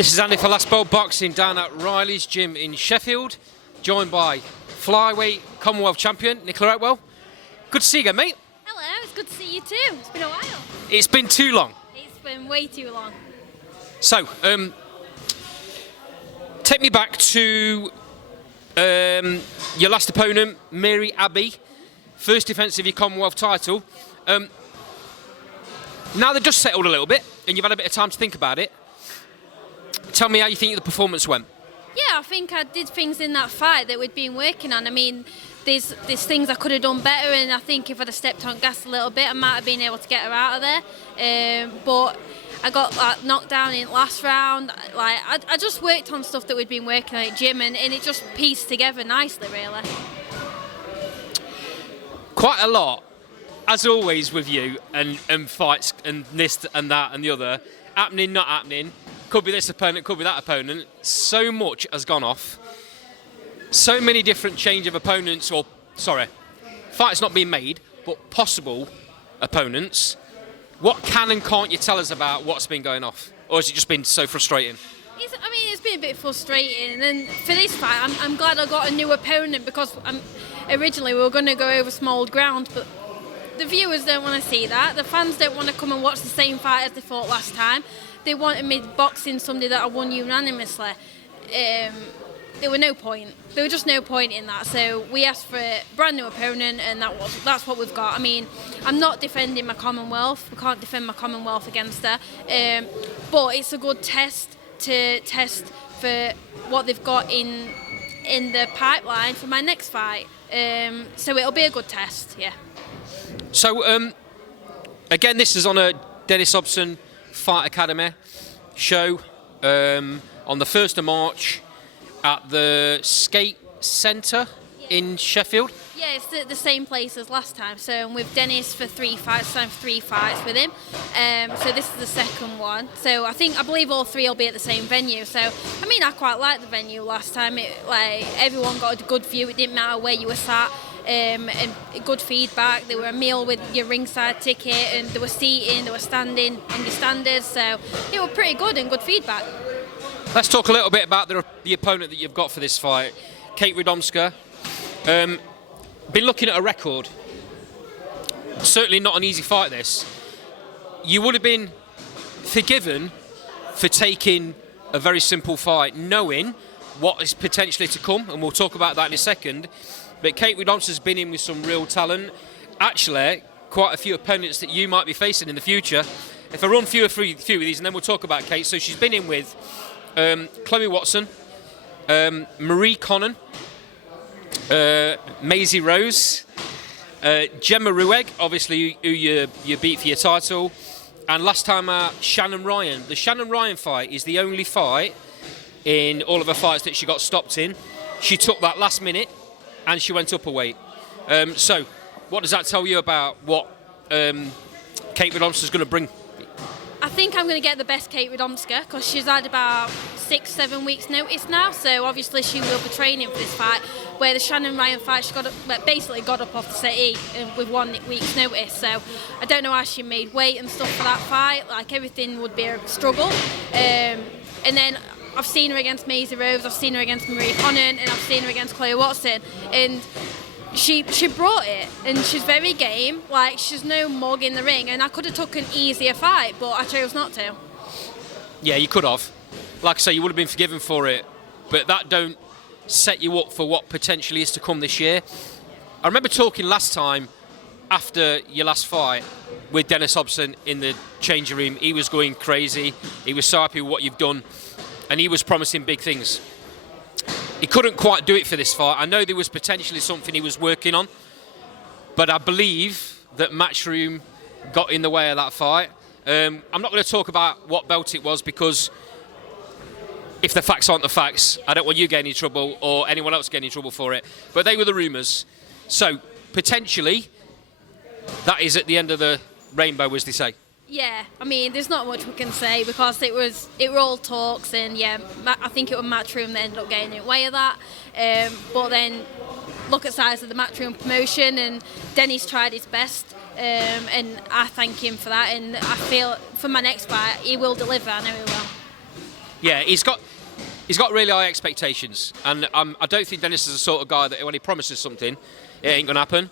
This is Andy for Last Bowl Boxing down at Riley's Gym in Sheffield, joined by Flyweight Commonwealth champion Nicola Hopewell. Good to see you again, mate. Hello, it's good to see you too. It's been a while. It's been too long. It's been way too long. So, take me back to your last opponent, Mary Abbey, first defence of your Commonwealth title. Now they've just settled a little bit and you've had a bit of time to think about it. Tell me how you think the performance went. Yeah, I think I did things in that fight that we'd been working on. I mean, there's things I could have done better, and I think if I'd have stepped on gas a little bit, I might have been able to get her out of there. But I got knocked down in the last round. I just worked on stuff that we'd been working on at gym, and it just pieced together nicely, really. Quite a lot, as always with you, and fights and this and that and the other, happening, not happening. Could be this opponent, could be that opponent. So much has gone off. So many different change of opponents, or, sorry, fights not being made, but possible opponents. What can and can't you tell us about what's been going off? Or has it just been so frustrating? It's been a bit frustrating. And for this fight, I'm glad I got a new opponent, because originally we were going to go over small ground, but the viewers don't want to see that. The fans don't want to come and watch the same fight as they fought last time. They wanted me boxing somebody that I won unanimously. There was no point. There was just no point in that. So we asked for a brand new opponent, and that's what we've got. I mean, I'm not defending my Commonwealth. We can't defend my Commonwealth against her. But it's a good test to test for what they've got in the pipeline for my next fight. So it'll be a good test, yeah. So, again, this is on a Dennis Hobson Fight Academy show on the 1st of March at the Skate Centre in Sheffield. Yeah, it's the same place as last time. So I'm with Dennis for 3 fights. I'm 3 fights with him. So this is the second one. So I believe all 3 will be at the same venue. So I mean, I quite liked the venue last time. Everyone got a good view. It didn't matter where you were sat. And good feedback. There were a meal with your ringside ticket, and there was seating, there was standing on your standards. So it was pretty good and good feedback. Let's talk a little bit about the opponent that you've got for this fight, Kate Radomska. Been looking at a record. Certainly not an easy fight, this. You would have been forgiven for taking a very simple fight, knowing what is potentially to come, and we'll talk about that in a second. But Kate Radomska's been in with some real talent. Actually, quite a few opponents that you might be facing in the future. If I run through a few of these, and then we'll talk about Kate. So she's been in with Chloe Watson, Marie Connon, Maisie Rose, Gemma Ruegg, obviously who you beat for your title, and last time out, Shannon Ryan. The Shannon Ryan fight is the only fight in all of her fights that she got stopped in. She took that last minute and she went up a weight. So what does that tell you about what Kate Radomska's going to bring? I think I'm going to get the best Kate Radomska, because she's had about 6-7 weeks notice now, so obviously she will be training for this fight. Where the Shannon Ryan fight, she basically got up off the settee with 1 week's notice, so I don't know how she made weight and stuff for that fight. Everything would be a struggle. And then I've seen her against Maisie Rose, I've seen her against Marie Connon, and I've seen her against Chloe Watson, and she brought it, and she's very game. She's no mug in the ring, and I could have took an easier fight, but I chose not to. Yeah, you could have. Like I say, you would have been forgiven for it, but that don't set you up for what potentially is to come this year. I remember talking last time after your last fight with Dennis Hobson in the changing room. He was going crazy. He was so happy with what you've done, and he was promising big things. He couldn't quite do it for this fight. I know there was potentially something he was working on, but I believe that Matchroom got in the way of that fight. I'm not going to talk about what belt it was, because if the facts aren't the facts, I don't want you getting in trouble or anyone else getting in trouble for it. But they were the rumours. So potentially that is at the end of the rainbow, as they say. Yeah, I mean, there's not much we can say, because it were all talks, and yeah, I think it was Matchroom that ended up getting in the way of that. But then look at the size of the Matchroom promotion, and Dennis tried his best, and I thank him for that, and I feel for my next fight he will deliver. I know he will. Yeah, he's got really high expectations, and I don't think Dennis is the sort of guy that when he promises something, it ain't gonna happen.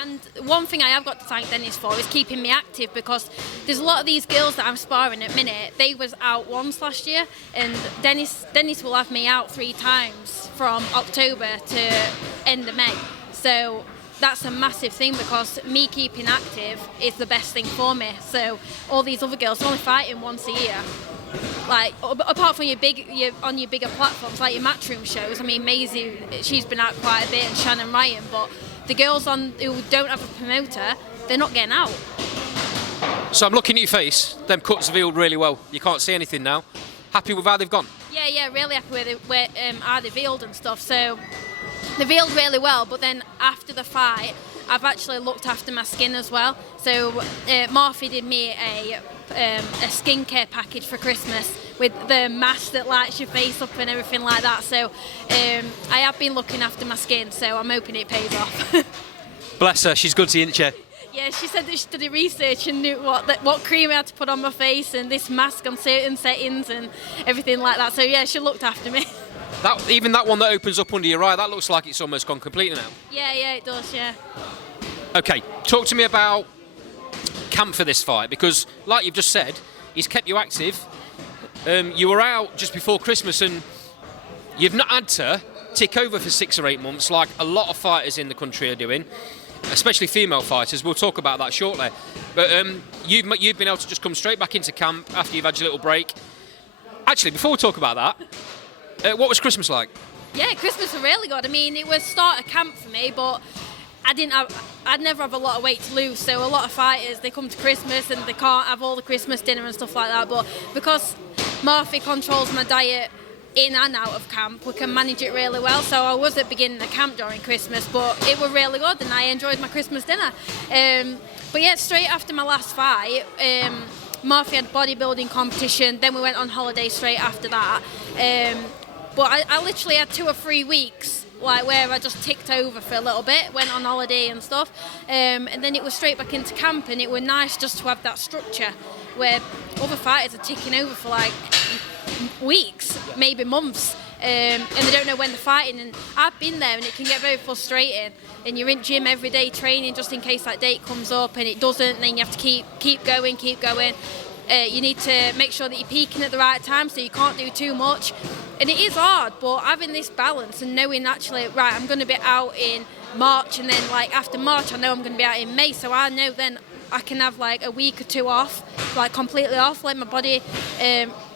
And one thing I have got to thank Dennis for is keeping me active, because there's a lot of these girls that I'm sparring at minute, they was out once last year, and Dennis will have me out 3 times from October to end of May. So that's a massive thing, because me keeping active is the best thing for me. So all these other girls are only fighting once a year. Like, apart from your bigger platforms like your Matchroom shows, I mean, Maisie, she's been out quite a bit, and Shannon Ryan, but the girls who don't have a promoter, they're not getting out. So I'm looking at your face. Them cuts have healed really well. You can't see anything now. Happy with how they've gone? Yeah, really happy with how they've healed and stuff. So they've healed really well, but then after the fight, I've actually looked after my skin as well. So Morphy did me a skincare package for Christmas with the mask that lights your face up and everything like that. So I have been looking after my skin, so I'm hoping it pays off. Bless her, she's good to you, isn't she? Yeah, she said that she did research and knew what cream I had to put on my face and this mask on certain settings and everything like that. So yeah, she looked after me. Even that one that opens up under your eye, that looks like it's almost gone completely now. Yeah, it does, yeah. Okay, talk to me about camp for this fight, because like you've just said, he's kept you active. You were out just before Christmas and you've not had to tick over for 6 or 8 months like a lot of fighters in the country are doing, especially female fighters. We'll talk about that shortly. But you've been able to just come straight back into camp after you've had your little break. Actually, before we talk about that, what was Christmas like? Yeah, Christmas was really good. I mean, it was start of camp for me, but I'd never have a lot of weight to lose, so a lot of fighters, they come to Christmas and they can't have all the Christmas dinner and stuff like that, but because Morphy controls my diet in and out of camp, we can manage it really well. So I was at beginning of camp during Christmas, but it was really good and I enjoyed my Christmas dinner. But yeah, straight after my last fight, Morphy had a bodybuilding competition, then we went on holiday straight after that. But I literally had 2 or 3 weeks like where I just ticked over for a little bit, went on holiday and stuff, and then it was straight back into camp, and it was nice just to have that structure where other fighters are ticking over for like weeks, maybe months, and they don't know when they're fighting. And I've been there, and it can get very frustrating, and you're in gym every day training just in case that date comes up and it doesn't, and then you have to keep going. You need to make sure that you're peaking at the right time, so you can't do too much. And it is hard, but having this balance and knowing actually, right, I'm going to be out in March, and then like after March I know I'm going to be out in May, so I know then I can have like a week or 2 off, like completely off, let my body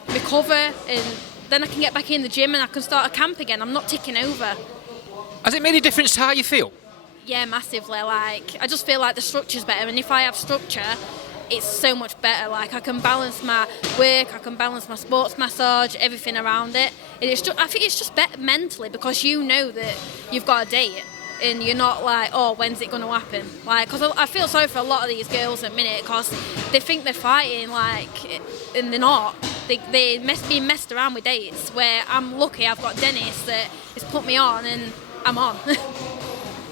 recover, and then I can get back in the gym and I can start a camp again. I'm not ticking over. Has it made a difference to how you feel? Yeah, massively. Like, I just feel like the structure's better, and if I have structure, it's so much better. Like, I can balance my work, I can balance my sports massage, everything around it. And I think it's just better mentally, because you know that you've got a date and you're not like, oh, when's it going to happen? Like, because I feel sorry for a lot of these girls at the minute, because they think they're fighting, like, and they're not. They be messed around with dates, where I'm lucky I've got Dennis that has put me on and I'm on.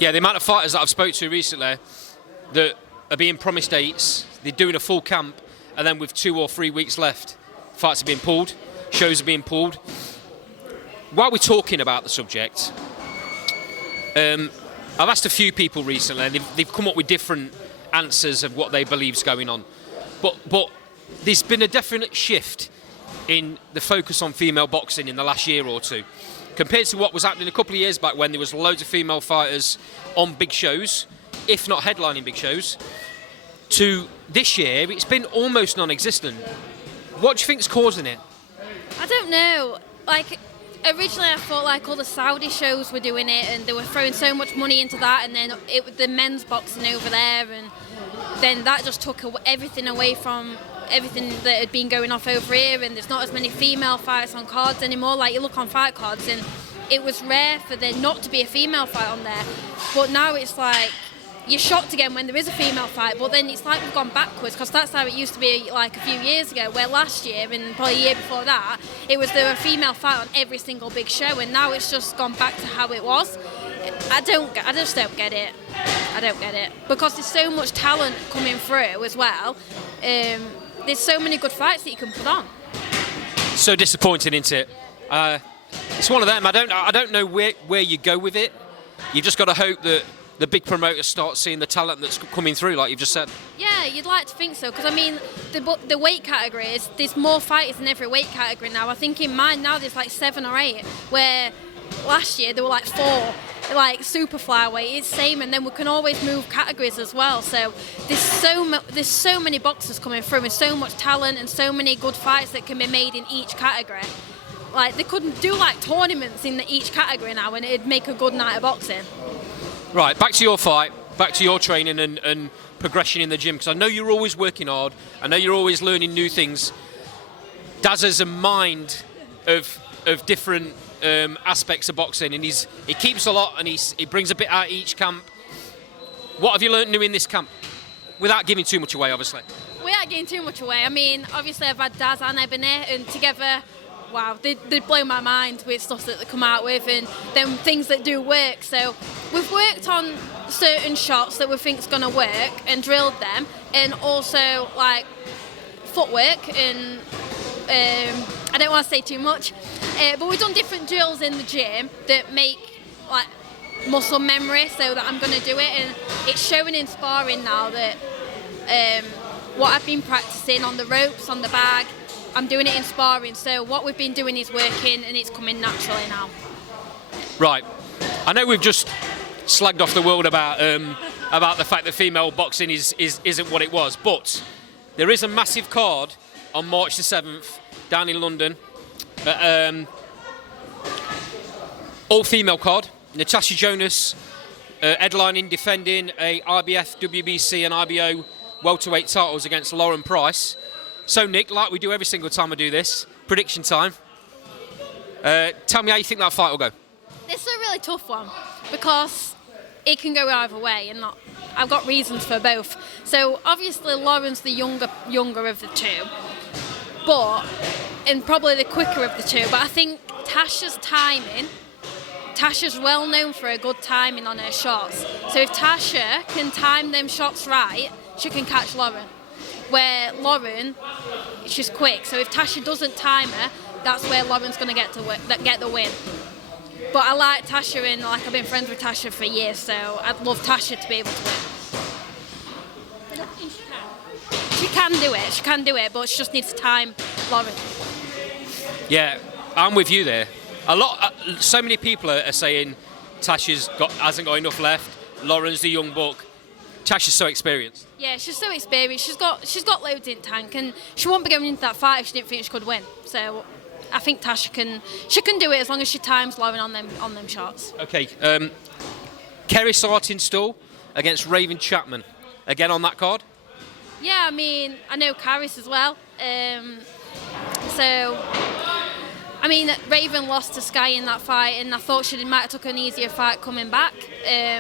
Yeah, the amount of fighters that I've spoke to recently that are being promised dates, they're doing a full camp, and then with 2 or 3 weeks left, fights are being pulled, shows are being pulled. While we're talking about the subject, I've asked a few people recently, and they've come up with different answers of what they believe's going on. But there's been a definite shift in the focus on female boxing in the last year or two, compared to what was happening a couple of years back when there was loads of female fighters on big shows, if not headlining big shows, to this year, it's been almost non-existent. What do you think's causing it? I don't know. Like, originally I thought like all the Saudi shows were doing it, and they were throwing so much money into that, and then the men's boxing over there, and then that just took everything away from everything that had been going off over here, and there's not as many female fights on cards anymore. Like, you look on fight cards and it was rare for there not to be a female fight on there, but now it's like you're shocked again when there is a female fight, but then it's like we've gone backwards, because that's how it used to be like a few years ago, where last year and probably a year before that there was a female fight on every single big show, and now it's just gone back to how it was. I just don't get it. I don't get it, because there's so much talent coming through as well. There's so many good fights that you can put on. So disappointing, isn't it? It's one of them. I don't know where you go with it. You've just got to hope that the big promoters start seeing the talent that's coming through, like you've just said. Yeah, you'd like to think so, because I mean, the weight categories, there's more fighters in every weight category now. I think in mine now there's like 7 or 8, where last year there were like 4. Like super flyweight, it's same, and then we can always move categories as well. So there's so many boxers coming through, and so much talent, and so many good fights that can be made in each category. Like they couldn't do like tournaments in each category now, and it'd make a good night of boxing. Right, back to your fight, back to your training and progression in the gym, because I know you're always working hard. I know you're always learning new things. Daz has a mind of different aspects of boxing, and he keeps a lot, and he brings a bit out of each camp. What have you learnt new in this camp, without giving too much away, obviously? Without giving too much away, I mean, obviously I've had Daz and Ebanie, and together, wow, they blow my mind with stuff that they come out with, and then things that do work. So we've worked on certain shots that we think's going to work and drilled them, and also like footwork, and I don't want to say too much, but we've done different drills in the gym that make like muscle memory, so that I'm going to do it, and it's showing in sparring now that what I've been practicing on the ropes, on the bag, I'm doing it in sparring. So what we've been doing is working, and it's coming naturally now. Right. I know we've just slagged off the world about the fact that female boxing isn't what it was, but there is a massive card on March the 7th down in London. All-female card. Natasha Jonas headlining, defending a IBF, WBC and IBO welterweight titles against Lauren Price. So Nick, like we do every single time I do this, prediction time. Tell me how you think that fight will go. This is a really tough one, because it can go either way, and I've got reasons for both. So obviously Lauren's the younger of the two, and probably the quicker of the two. But I think Tasha's timing, Tasha's well known for a good timing on her shots. So if Tasha can time them shots right, she can catch Lauren. Where Lauren, she's quick. So if Tasha doesn't time her, that's where Lauren's going to get the win. But I like Tasha, and like I've been friends with Tasha for years, so I'd love Tasha to be able to win. And I think she can. She can do it, but she just needs to time Lauren. Yeah, I'm with you there. So many people are saying Tasha's hasn't got enough left. Lauren's the young buck. Tasha's so experienced. Yeah, she's so experienced. She's got loads in tank, and she won't be going into that fight if she didn't think she could win. So I think Tasha can do it as long as she times Lauren on them shots. Okay, Kerry Sartinstall against Raven Chapman, again on that card. Yeah, I mean, I know Caris as well. So I mean, Raven lost to Sky in that fight, and I thought she might have took an easier fight coming back,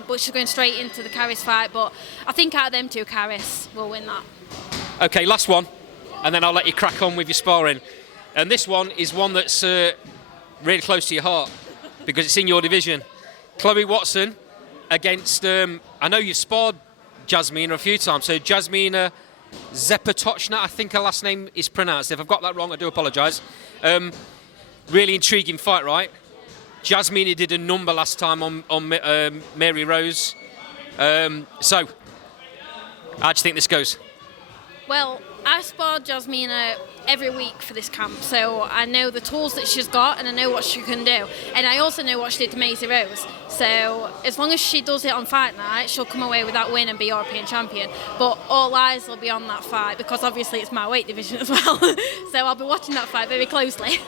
but she's going straight into the Caris fight. But I think out of them two, Caris will win that. Okay, last one, and then I'll let you crack on with your sparring. And this one is one that's really close to your heart, because it's in your division. Chloe Watson against, I know you've sparred Jasmina a few times, so Jasmina Zepatochna, I think her last name is pronounced. If I've got that wrong, I do apologise. Really intriguing fight, right? Jasmina did a number last time on Mary Rose. So, how do you think this goes? Well, I sparred Jasmina every week for this camp, so I know the tools that she's got, and I know what she can do. And I also know what she did to Maisie Rose. So as long as she does it on fight night, she'll come away with that win and be European champion. But all eyes will be on that fight, because obviously it's my weight division as well. So I'll be watching that fight very closely.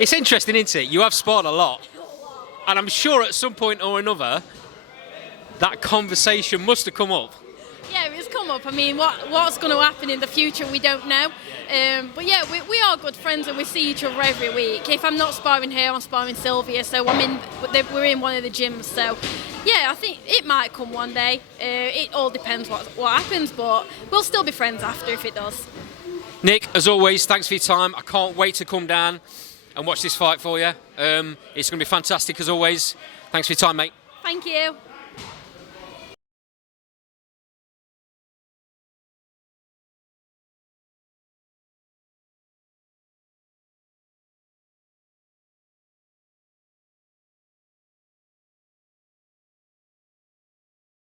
It's interesting, isn't it? You have sparred a lot, and I'm sure at some point or another that conversation must have come up. Yeah, it's come up. I mean, what's going to happen in the future, we don't know. But yeah, we are good friends, and we see each other every week. If I'm not sparring her, I'm sparring Sylvia, so we're in one of the gyms. So yeah, I think it might come one day. It all depends what happens, but we'll still be friends after if it does. Nick, as always, thanks for your time. I can't wait to come down and watch this fight for you. It's going to be fantastic as always. Thanks for your time, mate. Thank you.